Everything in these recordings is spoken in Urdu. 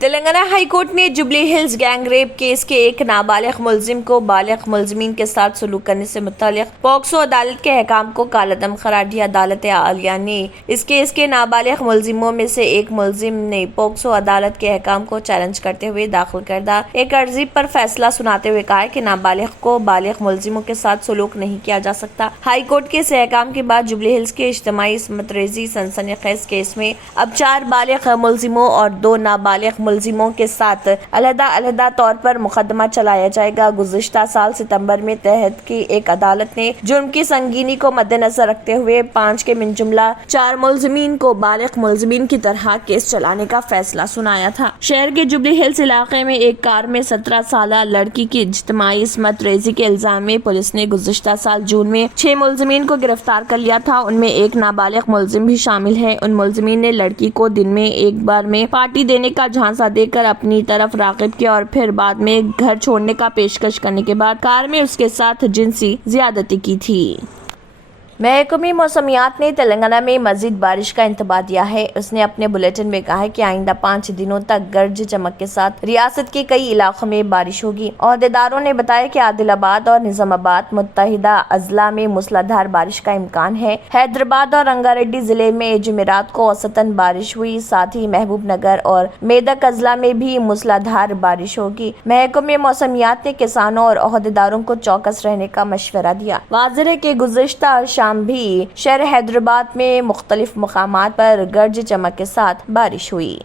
تلنگانہ ہائی کورٹ نے Jubilee Hills gang rape case کے ایک نابالغ ملزم کو بالغ ملزمین کے ساتھ سلوک کرنے سے متعلق پوکسو عدالت کے احکام کو کالعدم قرار دیا۔ عدالت عالیہ نے اس کیس کے نابالغ ملزموں میں سے ایک ملزم نے پوکسو عدالت کے احکام کو چیلنج کرتے ہوئے داخل کردہ ایک عرضی پر فیصلہ سناتے ہوئے کہا کہ نابالغ کو بالغ ملزموں کے ساتھ سلوک نہیں کیا جا سکتا۔ ہائی کورٹ کے اس احکام کے بعد جبلی ہلز کے اجتماعی عصمت ریزی سنسنی خیز کیس میں اب 4 بالغ ملزموں اور 2 نابالغ ملزموں کے ساتھ علیحدہ طور پر مقدمہ چلایا جائے گا۔ گزشتہ سال ستمبر میں تحت کی ایک عدالت نے جرم کی سنگینی کو مد نظر رکھتے ہوئے 5 کے من جملہ 4 ملزمین کو بالغ ملزمین کی طرح کیس چلانے کا فیصلہ سنایا تھا۔ شہر کے جبلی ہلز علاقے میں ایک کار میں 17 سالہ لڑکی کی اجتماعی عصمت ریزی کے الزام میں پولیس نے گزشتہ سال جون میں 6 ملزمین کو گرفتار کر لیا تھا۔ ان میں ایک نابالغ ملزم بھی شامل ہے۔ ان ملزمین نے لڑکی کو دن میں ایک بار میں پارٹی دینے کا جھانسا دے کر اپنی طرف راغب کیا اور پھر بعد میں گھر چھوڑنے کا پیشکش کرنے کے بعد کار میں اس کے ساتھ جنسی زیادتی کی تھی۔ محکمہ موسمیات نے تلنگانہ میں مزید بارش کا انتباہ دیا ہے۔ اس نے اپنے بلیٹن میں کہا ہے کہ آئندہ 5 دنوں تک گرج چمک کے ساتھ ریاست کے کئی علاقوں میں بارش ہوگی۔ عہدیداروں نے بتایا کہ عادل آباد اور نظام آباد متحدہ اضلاع میں موسلادھار بارش کا امکان ہے۔ حیدرآباد اور رنگا ریڈی ضلع میں جمعرات کو اوسطاً بارش ہوئی، ساتھ ہی محبوب نگر اور میدک اضلاع میں بھی موسلادھار بارش ہوگی۔ محکمہ موسمیات نے کسانوں اور عہدیداروں کو چوکس رہنے کا مشورہ دیا۔ واضح ہے کہ گزشتہ شام بھی شہر حیدرآباد میں مختلف مقامات پر گرج چمک کے ساتھ بارش ہوئی۔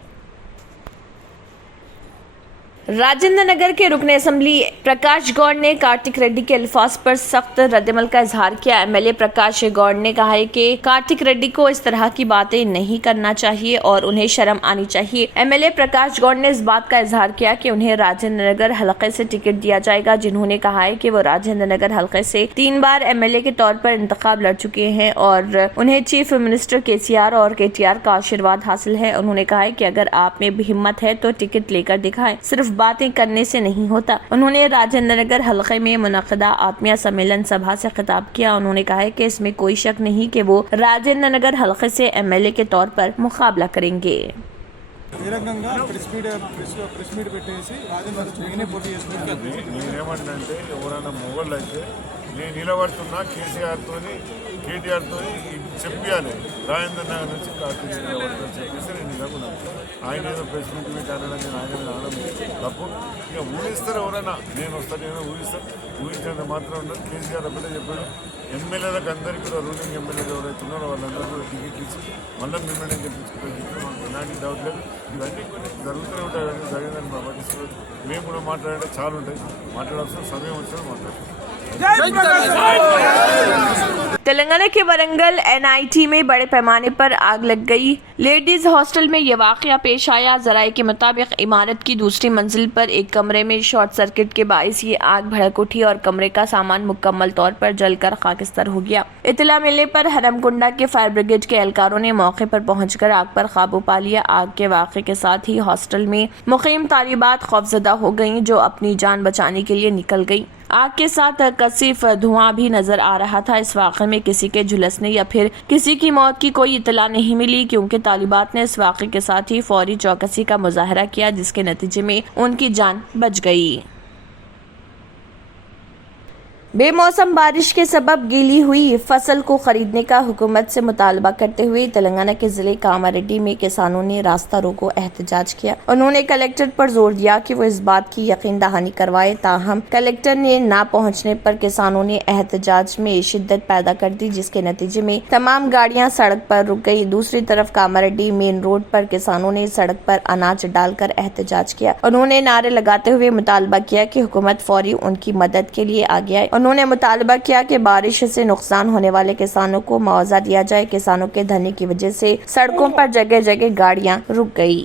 راجندر نگر کے رکن اسمبلی پرکاش گوڑ نے کارتک ریڈی کے الفاظ پر سخت ردعمل کا اظہار کیا۔ ایم ایل اے پرکاش گوڑ نے کہا ہے کہ کارتک ریڈی کو اس طرح کی باتیں نہیں کرنا چاہیے اور انہیں شرم آنی چاہیے۔ ایم ایل اے پرکاش گوڑ نے اس بات کا اظہار کیا کہ انہیں راجندر نگر حلقے سے ٹکٹ دیا جائے گا۔ جنہوں نے کہا ہے کہ وہ راجندر نگر حلقے سے 3 بار ایم ایل اے کے طور پر انتخاب لڑ چکے ہیں اور انہیں چیف منسٹر KCR اور KTR کا آشیرواد حاصل ہے۔ انہوں نے کہا ہے کہ اگر آپ میں بھی ہمت ہے تو ٹکٹ لے کر دکھائیں، صرف باتیں کرنے سے نہیں ہوتا۔ انہوں نے راجندر نگر حلقے میں منعقدہ آتمیہ سمیلن سبھا سے خطاب کیا۔ انہوں نے کہا ہے کہ اس میں کوئی شک نہیں کہ وہ راجندر نگر حلقے سے ایم ایل اے کے طور پر مقابلہ کریں گے۔ నేను నిలబడుతున్నా కేసీఆర్తోని కేటీఆర్తోని చెప్పాలి రాజేంద్ర నగర్ నుంచి కార్తీక్ నిలబడతాను చెప్పేసి నేను నిలబడినాను. ఆయన ఏదో ప్రెస్ మీట్ పెట్టానని నేను ఆయన అనడం తప్పు. ఇక ఊహిస్తారు ఎవరైనా, నేను వస్తాను ఏదో ఊహిస్తాను, ఊహించినంత మాత్రం ఉండదు. కేసీఆర్ అప్పుడే చెప్పాడు, ఎమ్మెల్యేలకు అందరికీ కూడా రూలింగ్ ఎమ్మెల్యేలు ఎవరైతే ఉన్నారో వాళ్ళందరూ కూడా టికెట్లు ఇచ్చి మళ్ళీ మిమ్మల్ని గెలిపించుకుంటారు చెప్పి మాకు ఎలాంటి డౌట్ లేదు. ఇవన్నీ కొన్ని జరుగుతూనే ఉంటాయి, ఇవన్నీ జరిగిందని మా పట్టిస్తారు. మేము కూడా మాట్లాడే చాలా ఉంటాయి, మాట్లాడాల్సిన సమయం వచ్చినా మాట్లాడతాం. تلنگانہ کے ورنگل NIT میں بڑے پیمانے پر آگ لگ گئی۔ لیڈیز ہاسٹل میں یہ واقعہ پیش آیا۔ ذرائع کے مطابق عمارت کی دوسری منزل پر ایک کمرے میں شارٹ سرکٹ کے باعث یہ آگ بھڑک اٹھی اور کمرے کا سامان مکمل طور پر جل کر خاکستر ہو گیا۔ اطلاع ملنے پر ہرم کنڈا کے فائر بریگیڈ کے اہلکاروں نے موقع پر پہنچ کر آگ پر قابو پا لیا۔ آگ کے واقعے کے ساتھ ہی ہاسٹل میں مقیم طالبات خوفزدہ ہو گئیں جو اپنی جان بچانے کے لیے نکل گئیں۔ آگ کے ساتھ کثیف دھواں بھی نظر آ رہا تھا۔ اس واقعے میں کسی کے جھلسنے یا پھر کسی کی موت کی کوئی اطلاع نہیں ملی کیونکہ طالبات نے اس واقعے کے ساتھ ہی فوری چوکسی کا مظاہرہ کیا جس کے نتیجے میں ان کی جان بچ گئی۔ بے موسم بارش کے سبب گیلی ہوئی فصل کو خریدنے کا حکومت سے مطالبہ کرتے ہوئے تلنگانہ کے ضلع کاماریڈی میں کسانوں نے راستہ روکو احتجاج کیا۔ انہوں نے کلکٹر پر زور دیا کہ وہ اس بات کی یقین دہانی کروائے، تاہم کلکٹر نے نہ پہنچنے پر کسانوں نے احتجاج میں شدت پیدا کر دی جس کے نتیجے میں تمام گاڑیاں سڑک پر رک گئی۔ دوسری طرف کاماریڈی مین روڈ پر کسانوں نے سڑک پر اناج ڈال کر احتجاج کیا۔ انہوں نے نعرے لگاتے ہوئے مطالبہ کیا کہ حکومت فوری ان کی مدد کے لیے آگے آئے۔ انہوں نے مطالبہ کیا کہ بارش سے نقصان ہونے والے کسانوں کو معاوضہ دیا جائے۔ کسانوں کے دھرنے کی وجہ سے سڑکوں پر جگہ جگہ گاڑیاں رک گئی۔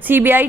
CBI